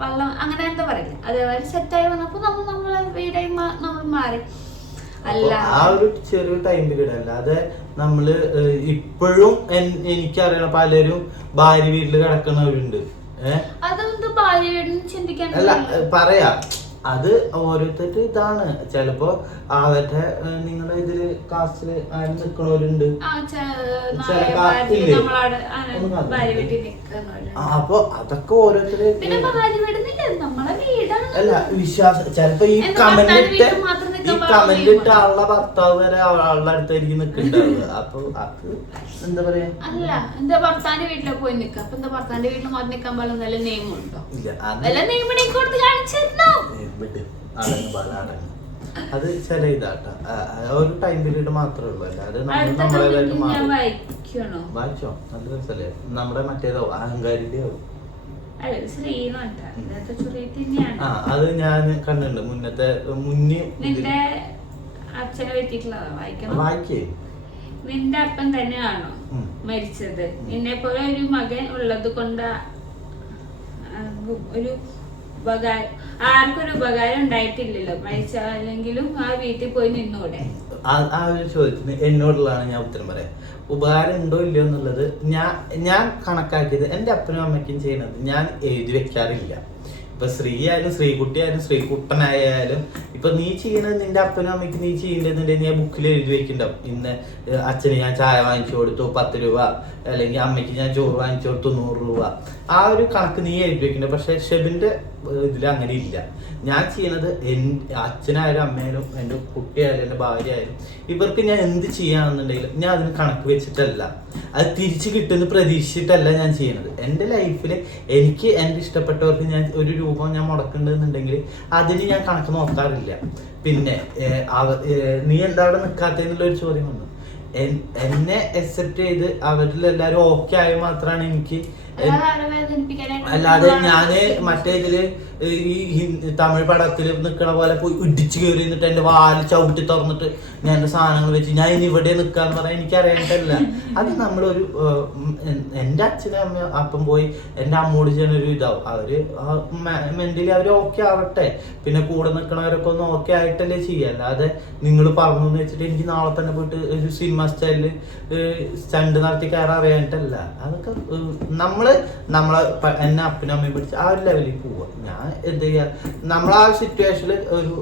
വെള്ളം അങ്ങനെ എന്താ പറയില്ല, അതേപോലെ സെറ്റായി വന്നപ്പോ നമ്മളെ വീടായി നമ്മൾ മാറി. അല്ല ആ ഒരു ചെറിയ ടൈം പീരീഡ്. അല്ലാതെ നമ്മള് ഇപ്പോഴും എനിക്കറിയണ പലരും ഭാര്യ വീട്ടില് കിടക്കുന്നവരുണ്ട്. അതൊന്നും ഭാര്യ വീടിന് ചിന്തിക്കാൻ അല്ല പറയാ, അത് ഓരോരുത്തരുടെ ഇതാണ്. ചിലപ്പോ അവരുടെ നിങ്ങളുടെ ഇതില് കാസ്റ്റില് ആരും നിക്കണവരുണ്ട്. അപ്പൊ അതൊക്കെ ഓരോരുത്തര് അല്ല വിശ്വാസം. ചിലപ്പോ ഈ കമന്റ് ഇട്ട ആളുടെ ഭർത്താവ് വരെ ആളുടെ അടുത്തായിരിക്കും നിൽക്കുന്നുണ്ടാവുക. അപ്പൊ അത് എന്താ പറയാ, അല്ല എന്താ ഭർത്താന്റെ വീട്ടിലെ പോയി നിൽക്കുക. അപ്പൊ എന്താ ഭർത്താന്റെ വീട്ടിൽ മാറി നിൽക്കാൻ പാടില്ല, നല്ല നിയമമുണ്ടോ? അത് ചില ഇതാട്ടാ, ഒരു ടൈം പീരീഡ് മാത്രമേ ഉള്ളൂ. അല്ലാതെ നമ്മളേതായിട്ട് വായിച്ചോ നല്ല രസല്ലേ. നമ്മുടെ മറ്റേതോ അഹങ്കാരിന്റെ ആവും. അല്ല ശ്രീനുണ്ട് ചെറിയ തന്നെയാണ്. അത് ഞാൻ കണ്ടിട്ടുണ്ട് നിന്റെ അച്ഛനെ പറ്റിയിട്ടുള്ളതാ വായിക്കണം. വായിക്കേ. നിന്റെ അപ്പൻ തന്നെയാണോ മരിച്ചത്? നിന്നെ പോലെ ഒരു മകൻ ഉള്ളത് കൊണ്ട് ഒരു ആർക്കൊരു ഉപകാരം ഉണ്ടായിട്ടില്ലല്ലോ. മരിച്ചാലെങ്കിലും ആ വീട്ടിൽ പോയി നിന്നൂടെ? ആ ഒരു ചോദ്യത്തിന് എന്നോടുള്ളതാണ് ഞാൻ ഉത്തരം പറയാം. ഉപകാരം ഉണ്ടോ ഇല്ലയോ എന്നുള്ളത് ഞാൻ കണക്കാക്കിയത് എൻ്റെ അപ്പനും അമ്മയ്ക്കും ചെയ്യുന്നത് ഞാൻ എഴുതി വെക്കാറില്ല. ഇപ്പൊ സ്ത്രീ ആയാലും ശ്രീകുട്ടി ആയാലും ശ്രീകുട്ടനായാലും ഇപ്പൊ നീ ചെയ്യണത് നിന്റെ അപ്പനും അമ്മയ്ക്ക് നീ ചെയ്യേണ്ടതുണ്ടെങ്കിൽ നീ ആ ബുക്കിൽ എഴുതി വെക്കുന്നുണ്ടാവും. ഇന്ന് അച്ഛന് ഞാൻ ചായ വാങ്ങിച്ചു കൊടുത്തു 10 രൂപ, അല്ലെങ്കിൽ അമ്മയ്ക്ക് ഞാൻ ചോറ് വാങ്ങിച്ചു കൊടുത്തു 100 രൂപ. ആ ഒരു കണക്ക് നീ എഴുതി വെക്കുന്നുണ്ട്. പക്ഷെ ഷെബിന്റെ ഇതിൽ അങ്ങനെ ഇല്ല. ഞാൻ ചെയ്യണത് അച്ഛനായാലും അമ്മയായാലും എൻ്റെ കുട്ടിയായാലും എൻ്റെ ഭാര്യ ആയാലും ഇവർക്ക് ഞാൻ എന്ത് ചെയ്യാണെന്നുണ്ടെങ്കിലും ഞാൻ അതിന് കണക്ക് വെച്ചിട്ടല്ല, അത് തിരിച്ചു കിട്ടുമെന്ന് പ്രതീക്ഷിച്ചിട്ടല്ല ഞാൻ ചെയ്യണത്. എൻ്റെ ലൈഫിൽ എനിക്ക് എൻ്റെ ഇഷ്ടപ്പെട്ടവർക്ക് ഞാൻ ഒരു രൂപ ഞാൻ മുടക്കുന്നുണ്ടെന്നുണ്ടെങ്കിൽ അതിന് ഞാൻ കണക്ക് നോക്കാറില്ല. പിന്നെ നീ എന്താ അവിടെ നിൽക്കാത്തതെന്നുള്ളൊരു ചോദ്യം വന്നു. എന്നെ അക്സെപ്റ്റ് ചെയ്ത് അവരിലെല്ലാവരും ഓക്കെ ആയ മാത്രമാണ് എനിക്ക്. അല്ലാതെ ഞാന് മറ്റേ ഇതില് ഈ തമിഴ് പടത്തിൽ നിൽക്കണ പോലെ പോയി ഇടിച്ചു കയറി നിന്നിട്ട് എന്റെ വാല് ചവിട്ടി തുറന്നിട്ട് ഞാൻ എന്റെ സാധനങ്ങൾ വെച്ച് ഞാൻ ഇനി ഇവിടെ നിൽക്കാന്ന് പറയാൻ എനിക്ക് അറിയേണ്ടല്ല. അത് നമ്മളൊരു എന്റെ അച്ഛനും അമ്മ അപ്പം പോയി എന്റെ അമ്മോട് ചെയ്യാനൊരു ഇതാവും. അവര് മെന്റലി അവര് ഓക്കെ ആവട്ടെ. പിന്നെ കൂടെ നിൽക്കണവരൊക്കെ ഒന്ന് ഓക്കെ ആയിട്ടല്ലേ ചെയ്യുക. അല്ലാതെ നിങ്ങൾ പറഞ്ഞു എന്ന് വെച്ചിട്ട് എനിക്ക് നാളെ തന്നെ പോയിട്ട് ഒരു സിനിമ സ്റ്റൈലില് സ്റ്റണ്ട് നടത്തി കയറാൻ അറിയാനിട്ടല്ല. അതൊക്കെ നമ്മളെ എന്നെ അപ്പനും അമ്മയും പിടിച്ച് ആ ഒരു ലെവലിൽ പോവുക. ഞാൻ എന്ത് ചെയ്യാ, നമ്മളാ സിറ്റുവേഷനിൽ ഒരു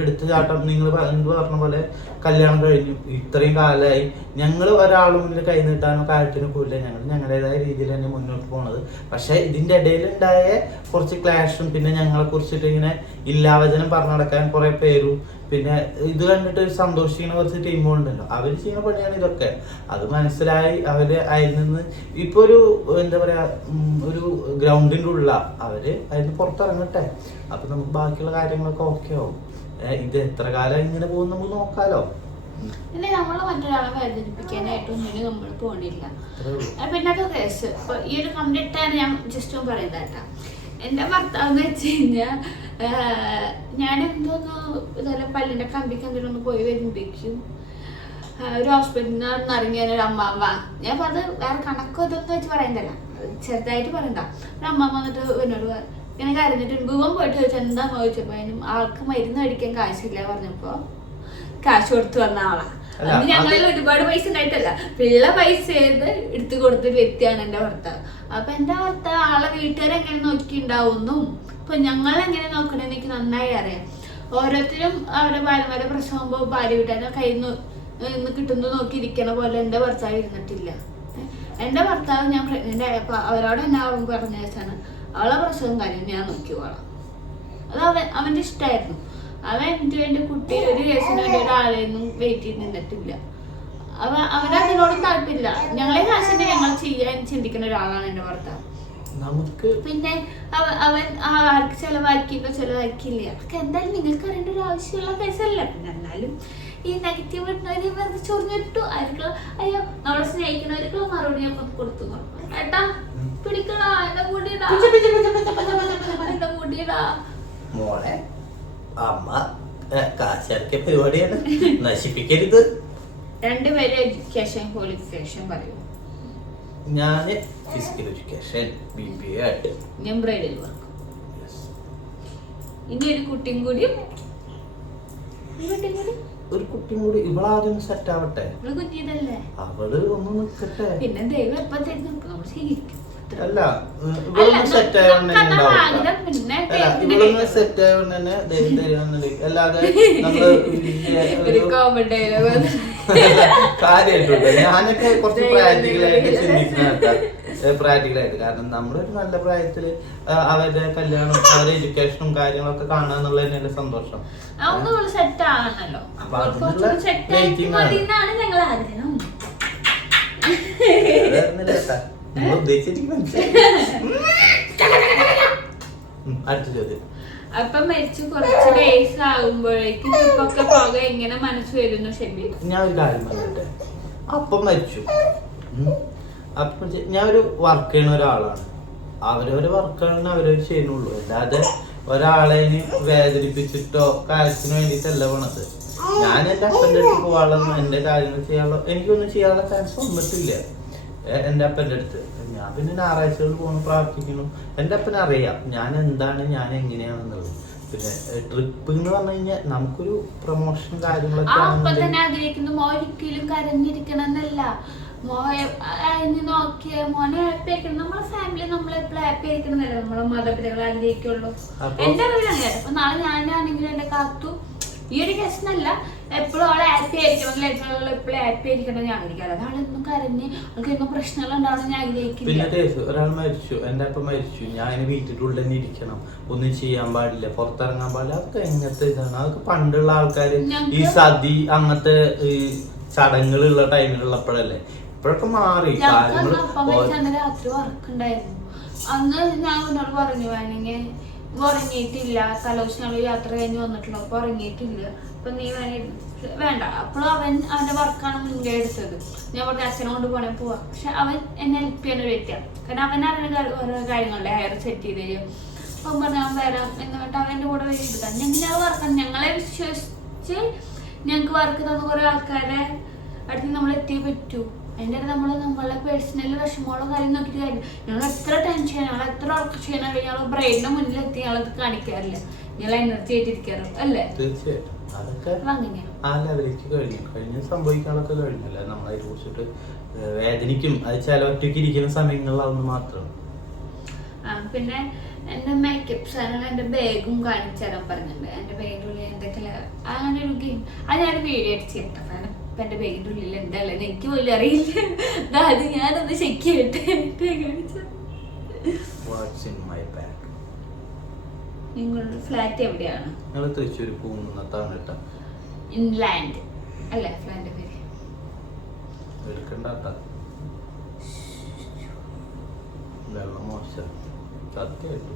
എടുത്തുചാട്ടം നിങ്ങൾ പറഞ്ഞ പോലെ കല്യാണം കഴിഞ്ഞു ഇത്രയും കാലമായി ഞങ്ങൾ ഒരാളും മുന്നിൽ കൈ നീട്ടാനോ കാര്യത്തിനോ പോയില്ല. ഞങ്ങൾ ഞങ്ങളുടേതായ രീതിയിൽ തന്നെ മുന്നോട്ട് പോണത്. പക്ഷെ ഇതിന്റെ ഇടയിലുണ്ടായ കുറച്ച് ക്ലാഷും പിന്നെ ഞങ്ങളെ കുറിച്ചിട്ട് ഇങ്ങനെ ഇല്ലാവചനം പറഞ്ഞു നടക്കാൻ കുറെ പേരും പിന്നെ ഇത് കണ്ടിട്ട് സന്തോഷിക്കുന്ന കുറച്ച് ടീമുകളുണ്ടല്ലോ, അവര് ചെയ്യുന്ന പണിയാണ് ഇതൊക്കെ. അത് മനസ്സിലായി അവര് അതിൽ നിന്ന് ഇപ്പൊ ഒരു എന്താ പറയാ ഒരു ഗ്രൗണ്ടിന്റെ ഉള്ള അവര് അതിന് പുറത്തിറങ്ങട്ടെ. അപ്പൊ നമുക്ക് ബാക്കിയുള്ള കാര്യങ്ങളൊക്കെ ഓക്കെ ആവും. ഇത് എത്ര കാലം ഇങ്ങനെ പോകും നമുക്ക് നോക്കാലോ. പിന്നെ നമ്മള് മറ്റൊരാളെ വേദനിപ്പിക്കാനായിട്ടൊന്നും നമ്മൾ പോണില്ല. പിന്നെ അത് കേസ് ഇപ്പൊ ഈ ഒരു കണ്ടിട്ടാണ് ഞാൻ ജസ്റ്റ് പറയുന്നേട്ടാ. എന്റെ ഭർത്താവ് എന്ന് വെച്ച് കഴിഞ്ഞാൽ ഞാൻ എന്തോന്ന് ഇതുപോലെ പല്ലിന്റെ കമ്പിക്കൊന്നും പോയി വരുമ്പോഴേക്കും ഒരു ഹോസ്പിറ്റലിൽ നിന്ന് ഇറങ്ങിയൊരു അമ്മാമ്മ, ഞാൻ അത് വേറെ കണക്കോ ഇതൊന്നും വെച്ച് പറയണ്ടല്ല, ചെറുതായിട്ട് പറയണ്ട. ഒരു അമ്മാമ്മ വന്നിട്ട് എന്നോട് ഇങ്ങനെ കരഞ്ഞിട്ട് ഭൂവൻ പോയിട്ട് ചോദിച്ചാൽ എന്താന്ന് ചോദിച്ചപ്പോ അതിനും ആൾക്ക് മരുന്ന് മേടിക്കാൻ കാശില്ല പറഞ്ഞപ്പോ കാശ് കൊടുത്തു വന്ന ആളാ. അന്ന് ഞങ്ങളിൽ ഒരുപാട് പൈസ ഉണ്ടായിട്ടല്ല, പിള്ള പൈസ എടുത്തു കൊടുത്തൊരു വ്യക്തിയാണ് എന്റെ ഭർത്താവ്. അപ്പൊ എന്റെ ഭർത്താവ് ആളെ വീട്ടുകാരെങ്ങനെ നോക്കിണ്ടാവുന്നു ഇപ്പൊ ഞങ്ങൾ എങ്ങനെ നോക്കണെന്ന് എനിക്ക് നന്നായി അറിയാം. ഓരോരുത്തരും അവരുടെ ഭാര്യമാരെ പ്രസവം ഭാര്യ വീട്ടുകാരെ കയ്യിൽ നിന്ന് കിട്ടുന്നത് നോക്കിയിരിക്കണ പോലെ എന്റെ ഭർത്താവ് ഇരുന്നിട്ടില്ല. എന്റെ ഭർത്താവ് ഞാൻ പ്രഗ്നന്റ് ആയപ്പോ അവരോട് എന്നെ അവൻ പറഞ്ഞ വെച്ചാണ് അവളെ പ്രസവം കാര്യം ഞാൻ നോക്കിക്കോളാം. അത് അവന്റെ ഇഷ്ടമായിരുന്നു. അവൻ എനിക്ക് വേണ്ടി കുട്ടി ഒരു കേസിന് വേണ്ടി ഒരാളെയൊന്നും വെയിറ്റ് ചെയ്ത് നിന്നിട്ടില്ല. അവനതിനോട് താല്പര്യമില്ല. ഞങ്ങളെ കാശിന്റെ ഞങ്ങൾ ചെയ്യാൻ ചിന്തിക്കുന്ന ഒരാളാണ് എന്റെ ഭർത്താവ്. പിന്നെ അവൻ ആർക്ക് ചെലവാക്കിയിട്ടോ ചെലവാക്കിയില്ല അതൊക്കെ എന്തായാലും നിങ്ങൾക്ക് അറിയേണ്ട ഒരു ആവശ്യമുള്ള പൈസ അല്ല. പിന്നെ എന്നാലും ഈ നെഗറ്റീവ് വെറുതെ ചൊറിഞ്ഞിട്ടു ആയിരിക്കും. അയ്യോ നമ്മളെ സ്നേഹിക്കുന്നവർക്കുള്ള മറുപടി ഞാൻ കൊടുത്തു. ഏട്ടാ പിടിക്കടാ എന്റെ മുടിയിടാ എന്റെ മുടിയിടാ മോളെ അമ്മ കാശിറക്കിയ പരിപാടിയാണ്, നശിപ്പിക്കരുത്. രണ്ടുപേരും എഡ്യൂക്കേഷൻ ക്വാളിഫിക്കേഷൻ പറയൂ. ഞാന് ഫിസിക്കൽ എഡ്യൂക്കേഷൻ BBA ആയിട്ട് ഞാൻ ബ്രൈഡൽ വർക്ക്. ഇനി ഒരു കുട്ടിയും കൂടി ഇവളാദ്യം സെറ്റ് ആവട്ടെ. കുഞ്ഞിതല്ലേ അവള് ഒന്ന് നിക്കട്ടെ. പിന്നെ ദൈവം എപ്പത്തേക്കും നമ്മൾ സ്വീകരിക്കും. അല്ല ഇവളൊന്ന് സെറ്റ് ആയതുകൊണ്ട് ഇവളൊന്ന് സെറ്റ് ആയതുകൊണ്ട് തന്നെ ദൈവം തരുന്നുണ്ട്. അല്ലാതെ നമ്മള് കാര്യമായിട്ടുണ്ട്. ഞാനൊക്കെ കുറച്ച് പ്രാക്ടിക്കലായിട്ട് ചിന്തിക്കുന്ന പ്രാക്ടിക്കലായിട്ട്. കാരണം നമ്മുടെ ഒരു നല്ല പ്രായത്തില് അവരുടെ കല്യാണം അവരുടെ എഡ്യൂക്കേഷനും കാര്യങ്ങളൊക്കെ കാണുക എന്നുള്ളത് തന്നെയല്ലേ സന്തോഷം. സെറ്റ് ആകണല്ലോ. അടുത്ത ചോദ്യം. അപ്പൊ മരിച്ചു കുറച്ച് ഡേയ്സ് ആകുമ്പോഴേക്കും ഇപ്പൊക്കെ പോക എങ്ങനെ മനസ്സ് വരുന്നു ഷെബി? ഞാൻ ഒരു കാര്യം പറഞ്ഞിട്ടെ, അപ്പം മരിച്ചു. അപ്പം ഞാൻ ഒരു വർക്ക് ചെയ്യുന്ന ഒരാളാണ്. അവരവരെ വർക്കാണ് അവരവർ ചെയ്യുന്നുള്ളൂ. അല്ലാതെ ഒരാളെ വേദനിപ്പിച്ചിട്ടോ കാര്യത്തിന് വേണ്ടിയിട്ടല്ല പോണത്. ഞാൻ എൻ്റെ അപ്പൻ്റെ അടുത്ത് പോകാനുള്ള എൻ്റെ കാര്യങ്ങൾ ചെയ്യാനുള്ള എനിക്കൊന്നും ചെയ്യാനുള്ള ചാൻസ് വന്നിട്ടില്ല എൻ്റെ അപ്പൻ്റെ അടുത്ത്. ഞാൻ പിന്നെ ഞായറാഴ്ചകളിൽ പോകുന്നു, പ്രാർത്ഥിക്കുന്നു. എൻ്റെ അപ്പനെ അറിയാം ഞാൻ എന്താണ്, ഞാൻ എങ്ങനെയാണെന്നുള്ളത്. പിന്നെ ട്രിപ്പ് എന്ന് പറഞ്ഞു കഴിഞ്ഞാൽ നമുക്കൊരു പ്രൊമോഷൻ കാര്യങ്ങളൊക്കെ ആഗ്രഹിക്കുന്നു. ഒരിക്കലും കരഞ്ഞിരിക്കണം എന്നല്ല, നോക്കിയ മോനെ ഹാപ്പി ആയിരിക്കണം. നമ്മളെ ഫാമിലി നമ്മളെപ്പോഴും ഹാപ്പി ആയിരിക്കണമെന്നല്ല നമ്മളെ മാതാപിതാക്കൾ ആഗ്രഹിക്കുള്ളൂ. എന്റെ അറിവിലാണ്. അപ്പൊ നാളെ ഞാനാണെങ്കിലും എന്റെ കാത്തു ഈ ഒരു കേസിനല്ല, എപ്പോഴും അവളെ ഹാപ്പി ആയിരിക്കണം, ലൈഫിലുള്ള എപ്പോഴും ഹാപ്പി ആയിരിക്കണം ഞാൻ ആഗ്രഹിക്കാറ്. അതാളെന്നും കരഞ്ഞ് അവൾക്ക് എന്നും പ്രശ്നങ്ങൾ ഉണ്ടാവണം ഞാൻ ആഗ്രഹിക്കില്ല. പിന്നെ കേസ് ഒരാൾ മരിച്ചു, എൻ്റെ അപ്പം മരിച്ചു, ഞാൻ അതിന് വീട്ടിനുള്ളിൽ തന്നെ ഇരിക്കണം, ഒന്നും ചെയ്യാൻ പാടില്ല, പുറത്തിറങ്ങാൻ പാടില്ല. അതൊക്കെ എങ്ങനത്തെ ഇതാണ്? അതൊക്കെ പണ്ടുള്ള ആൾക്കാർ ഈ സതി അങ്ങനത്തെ ചടങ്ങുകളുള്ള ടൈമിലുള്ളപ്പോഴല്ലേ. ഇപ്പോഴൊക്കെ മാറി കാര്യങ്ങൾ. രാത്രി വർക്കുണ്ടായിരുന്നു. അന്ന് ഞാൻ എന്നോട് പറഞ്ഞു വേണമെങ്കിൽ ഉറങ്ങിയിട്ടില്ല, തലേദിവസം ഞങ്ങൾ യാത്ര കഴിഞ്ഞ് വന്നിട്ടുള്ളൂ, അപ്പൊ ഉറങ്ങിയിട്ടില്ല, അപ്പൊ നീ വേണ്ട. അപ്പോഴും അവന്റെ വർക്കാണ് മുൻകൈ എടുത്തത്. ഞാൻ പറഞ്ഞ അച്ഛനെ കൊണ്ട് പോണേ പോവാ. പക്ഷെ അവൻ എന്നെ ഹെൽപ്പ് ചെയ്യുന്ന ഒരു വ്യക്തിയാണ്. കാരണം അവൻ അറിയുന്ന ഓരോ കാര്യങ്ങളുടെ ഹെയർ സെറ്റ് ചെയ്ത് തരും. അപ്പം പറഞ്ഞാൽ അവൻ വരാം എന്ന് പറഞ്ഞിട്ട് അവൻ്റെ കൂടെ വരിക. ഞങ്ങൾ വർക്കാണ്, ഞങ്ങളെ വിശ്വസിച്ച് ഞങ്ങൾക്ക് വർക്ക് തന്ന കുറെ ആൾക്കാരെ അടുത്ത് നമ്മൾ എത്തിയേ പറ്റൂ. അതിൻ്റെ അടുത്ത് നമ്മളെ പേഴ്സണൽ വിഷമങ്ങളോ കാര്യം നോക്കിയിട്ട് കാര്യം. ഞങ്ങൾ എത്ര ടെൻഷൻ, ഞങ്ങൾ എത്ര വർക്ക് ചെയ്യണം, ഞങ്ങൾ ബ്രെയിനിന്റെ മുന്നിൽ എത്തി ഞങ്ങളത് കാണിക്കാറില്ല, ഞങ്ങൾ എനർജി ആയിട്ടിരിക്കാറ് അല്ലേ? തീർച്ചയായിട്ടും അതൊക്കെ ആ ലെവലിലേക്ക് കഴിഞ്ഞ് സംഭവിക്കാനൊക്കെ കഴിഞ്ഞല്ല. നമ്മളതിനെ കുറിച്ചിട്ട് വേദനിക്കും. അത് ചില ഒറ്റയ്ക്ക് ഇരിക്കുന്ന സമയങ്ങളിലാവുന്ന മാത്രം. പിന്നെ എന്റെ മേക്കപ്പ് സാധനങ്ങൾ എന്റെ ബാഗും കാണിച്ചു തരാൻ പറഞ്ഞിട്ടുണ്ട്. എന്റെ ബാഗിന്റെ ഉള്ളിൽ എന്തൊക്കെ അങ്ങനെ ഒരു ഗെയിം അത് ഞാൻ വീഡിയോ അടിച്ചിട്ട് ഇപ്പൊ എന്റെ ബാഗിന്റെ ഉള്ളിൽ എന്താ ഉള്ളത് എനിക്ക് പോലും അറിയില്ല. അത് ഞാനൊന്ന് ചെക്ക് ചെയ്തിട്ട് നിങ്ങളുടെ ഫ്ലാറ്റ് എവിടെയാണ്? തൃശ്ശൂർ പൂന്നത്താണിട്ട ഇൻലാൻഡ് അല്ലേ ഫ്ലാറ്റിന്റെ പേര്? എടുക്കണ്ട വെള്ളം മോശം സത്യമായിട്ടു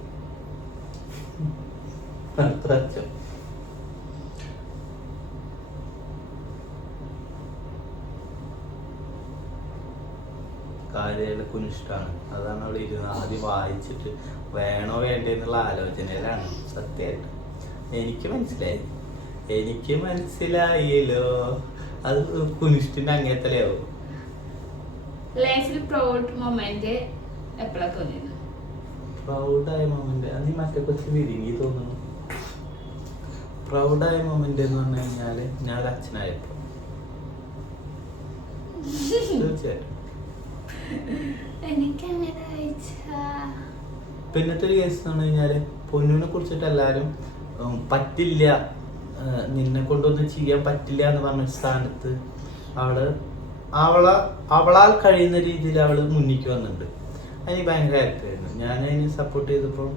കാര്യങ്ങളൊക്കെ ഇഷ്ടമാണ്. അതാണ് അവിടെ ഇരുന്ന് ആദ്യം വായിച്ചിട്ട് വേണോ വേണ്ടെന്നുള്ള ആലോചനയിലാണ്. സത്യമായിട്ട് എനിക്ക് മനസ്സിലായല്ലോ. അത് കുനിഷ്ടിന്റെ അങ്ങേത്തലയാവും. ലൈഫിൽ പ്രൗഡ് മൊമെന്റ് എപ്പോഴാ തോന്നിയത്? പ്രൗഡായ മൊമെന്റ് അത് നീ മറ്റേ കുറച്ച് വിരിങ്ങി തോന്നുന്നു. പ്രൗഡായ മൊമെന്റ് എന്ന് പറഞ്ഞു കഴിഞ്ഞാല് ഞാൻ ഒരു അച്ഛനായപ്പോ തീർച്ചയായിട്ടും. പിന്നത്തെ ഒരു കേസ് എന്ന് പറഞ്ഞു കഴിഞ്ഞാല് പൊന്നുവിനെ കുറിച്ചിട്ട് എല്ലാരും പറ്റില്ല, നിന്നെ കൊണ്ടൊന്നും ചെയ്യാൻ പറ്റില്ല എന്ന് പറഞ്ഞ സ്ഥാനത്ത് അവളാൽ കഴിയുന്ന രീതിയിൽ അവള് മുന്നിക്ക് വന്നിട്ടുണ്ട്. അതിന് ഭയങ്കര ഹാപ്പി ആയിരുന്നു. ഞാൻ അതിന് സപ്പോർട്ട് ചെയ്തപ്പോൾ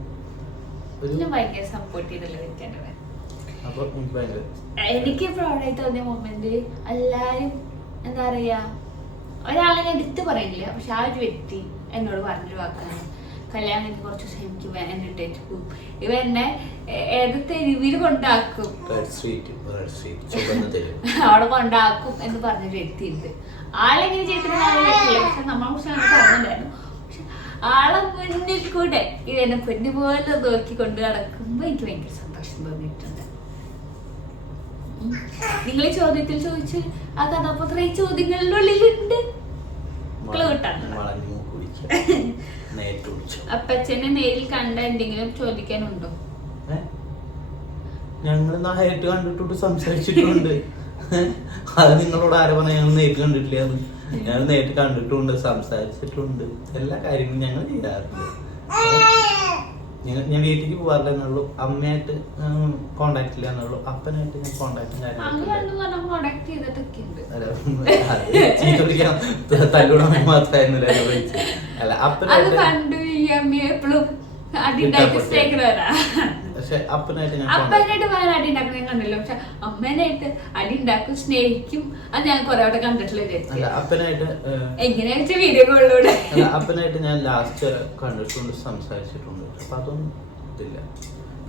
അപ്പൊ എനിക്ക് പ്രൗഡായി തോന്നിയ മൊമെന്റ് എല്ലാരും എന്താ പറയാ, ഒരാളെ എടുത്ത് പറയില്ല, പക്ഷെ ആ ഒരു വ്യക്തി എന്നോട് പറഞ്ഞൊരു വാക്കാണ്, കല്യാണം എനിക്ക് കുറച്ച് ദിവസം എനിക്ക് എന്നെ ഇട്ടേറ്റ് പോകും, ഇവ എന്നെ ഏത് തെരുവിൽ കൊണ്ടാക്കും, അവിടെ കൊണ്ടാക്കും എന്ന് പറഞ്ഞൊരു വ്യക്തി ഉണ്ട്. ആളെങ്ങനെ ചെയ്തിട്ട് പക്ഷെ നമ്മളെ കുറിച്ച് ഞങ്ങൾക്ക് പറഞ്ഞിട്ടുണ്ടായിരുന്നു. പക്ഷെ ആളെ മുന്നിൽ കൂടെ ഇതെന്നെ പെണ്ണു പോലെ നോക്കി കൊണ്ട് നടക്കുമ്പോ എനിക്ക് ഭയങ്കര സന്തോഷം തോന്നിയിട്ടുണ്ട്. നിങ്ങൾ ചോദ്യത്തിൽ ചോദിച്ച് ആ കഥാപാത്രം ഈ ചോദ്യങ്ങളുടെ ഉള്ളിലുണ്ട്. അപ്പച്ചനെ നേരിൽ കണ്ട എന്തെങ്കിലും ചോദിക്കാനുണ്ടോ? ഞങ്ങൾ നേരിട്ട് കണ്ടിട്ടുണ്ട്, സംസാരിച്ചിട്ടുണ്ട്. അത് നിങ്ങളോട് ആരെ പറഞ്ഞാൽ ഞങ്ങൾ നേരിട്ട് കണ്ടിട്ടില്ല. ഞങ്ങൾ നേരിട്ട് കണ്ടിട്ടുണ്ട്, സംസാരിച്ചിട്ടുണ്ട്, എല്ലാ കാര്യങ്ങളും ഞങ്ങൾ ചെയ്യാറുണ്ട്. ഞാൻ വീട്ടിലേക്ക് പോകാറില്ല എന്നുള്ളൂ, അമ്മയായിട്ട് കോണ്ടാക്ട് ഇല്ല എന്നുള്ളൂ, അപ്പനായിട്ട് ഞാൻ കോണ്ടാക്ടും തല്ലൂടാൻ മാത്രമായിരുന്നില്ല. അല്ല അപ്പനായിട്ട് പക്ഷെ അപ്പനായിട്ട് കണ്ടില്ല, പക്ഷെ അമ്മേനായിട്ട് അടി ഉണ്ടാക്കും, സ്നേഹിക്കും. അത് ഞാൻ കുറെ അവിടെ കണ്ടിട്ടുള്ള അപ്പനായിട്ട് എങ്ങനെയാ വീഡിയോ കോളിലൂടെ അപ്പനായിട്ട് ഞാൻ ലാസ്റ്റ് കണ്ടിട്ടുണ്ട്, സംസാരിച്ചിട്ടുണ്ട്. അപ്പൊ അതൊന്നും ഇതില്ല,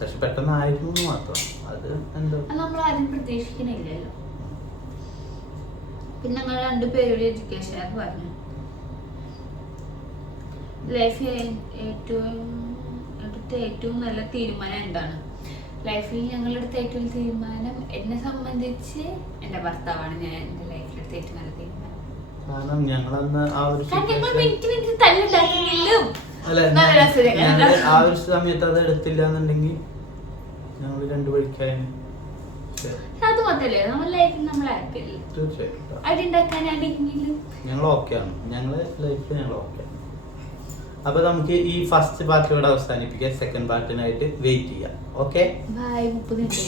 പക്ഷെ പെട്ടെന്നായിരുന്നു മാത്രം. അത് എന്തോ നമ്മൾ ആരും പ്രതീക്ഷിക്കുന്നില്ലല്ലോ. പിന്നെ ഞങ്ങൾ രണ്ടുപേരുടെ എഡ്യൂക്കേഷൻ പറഞ്ഞു ലൈഫിൽ എടുത്ത ഏറ്റവും നല്ല തീരുമാനം എന്താണ്? ലൈഫിൽ ഞങ്ങളെടുത്ത ഏറ്റവും തീരുമാനം, എന്നെ സംബന്ധിച്ച് എന്റെ ഭർത്താവാണ്. ഞാൻ എന്റെ ലൈഫിലെടുത്ത ഏറ്റവും നല്ല തീരുമാനം. കാരണം ഞങ്ങളന്ന് ആ ഒരു ആ ഒരു സമയത്ത് അത് എടുത്തില്ല എന്നുണ്ടെങ്കിൽ ഞങ്ങൾ രണ്ടു പഠിക്കാനും അത് മാത്രല്ലേ നമ്മുടെ ലൈഫിൽ നമ്മൾ ഹാപ്പി അല്ലേ? തീർച്ചയായിട്ടും അടിണ്ടാക്കാനാണെങ്കിലും ഞങ്ങൾ ഓക്കെയാണ്. ഞങ്ങള് ലൈഫിൽ ഞങ്ങൾ ഓക്കെയാണ്. അപ്പൊ നമുക്ക് ഈ ഫസ്റ്റ് പാർട്ടിയോടെ അവസാനിപ്പിക്കാം. സെക്കൻഡ് പാർട്ടിനായിട്ട് വെയിറ്റ് ചെയ്യാം. Okay, bye. 30 മിനിറ്റ്